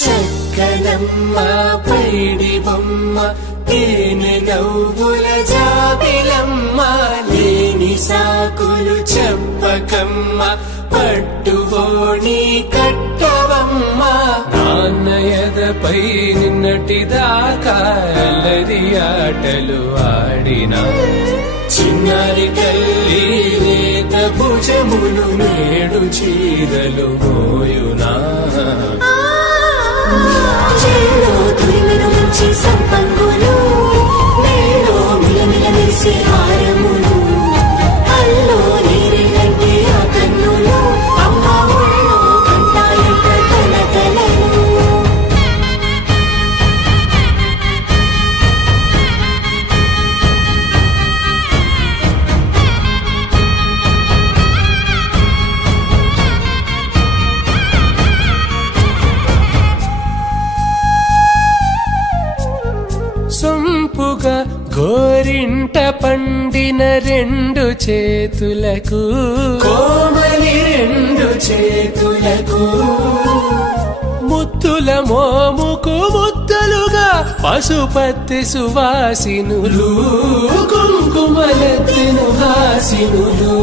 చక్కనమ్మ పైడి బొమ్మ తేనె నవ్వుల జాబిలమ్మ లేని సాకులు చెప్పకమ్మ పట్టువోణి కట్టవమ్మ నాన్నయదపై నిన్నటిదాకా అల్లరి ఆటలు ఆడినా చిన్నారి తల్లి నేత భుజములు నేడు చీరలు మోయునా చేలో తురిమిను మంచి సంపంగులు నేలో మిలమిల మెరిసే హారములు అల్లో నీరేనంటే ఆ కన్నులు అమ్మ ఒళ్ళో కంటాయంట కలకలను సొంపుగా గోరింట పండిన రెండు చేతులకు కోమలి రెండు చేతులకు ముద్దుల మోముకు ముద్దలుగా పశుపతి సువాసినులు కుంకుమలెత్తిన హాసినులు